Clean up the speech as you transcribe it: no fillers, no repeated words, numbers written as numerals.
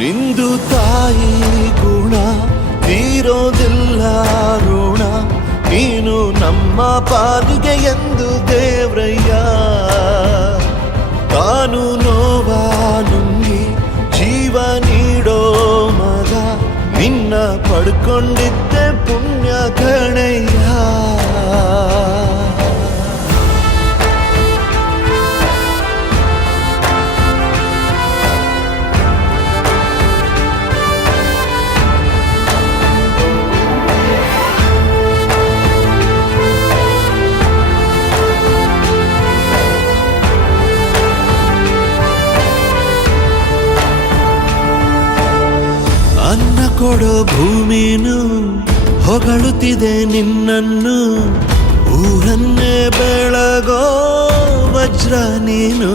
ನಿಂದು ತಾಯಿ ಗುಣ ತೀರೋದಿಲ್ಲ ಋಣ, ನೀನು ನಮ್ಮ ಪಾಲಿಗೆ ಎಂದು ದೇವ್ರಯ್ಯ. ತಾನು ನೋವ ನುಂಗಿ ಜೀವ ನೀಡೋ ಮಗ, ನಿನ್ನ ಪಡ್ಕೊಂಡಿದ್ದೆ ಪುಣ್ಯ ಗಣಯ್ಯ. ಅನ್ನ ಕೊಡೋ ಭೂಮಿನು ಹೊಗಳುತ್ತಿದೆ ನಿನ್ನನ್ನು, ಊರನ್ನೇ ಬೆಳಗೋ ವಜ್ರ ನೀನು.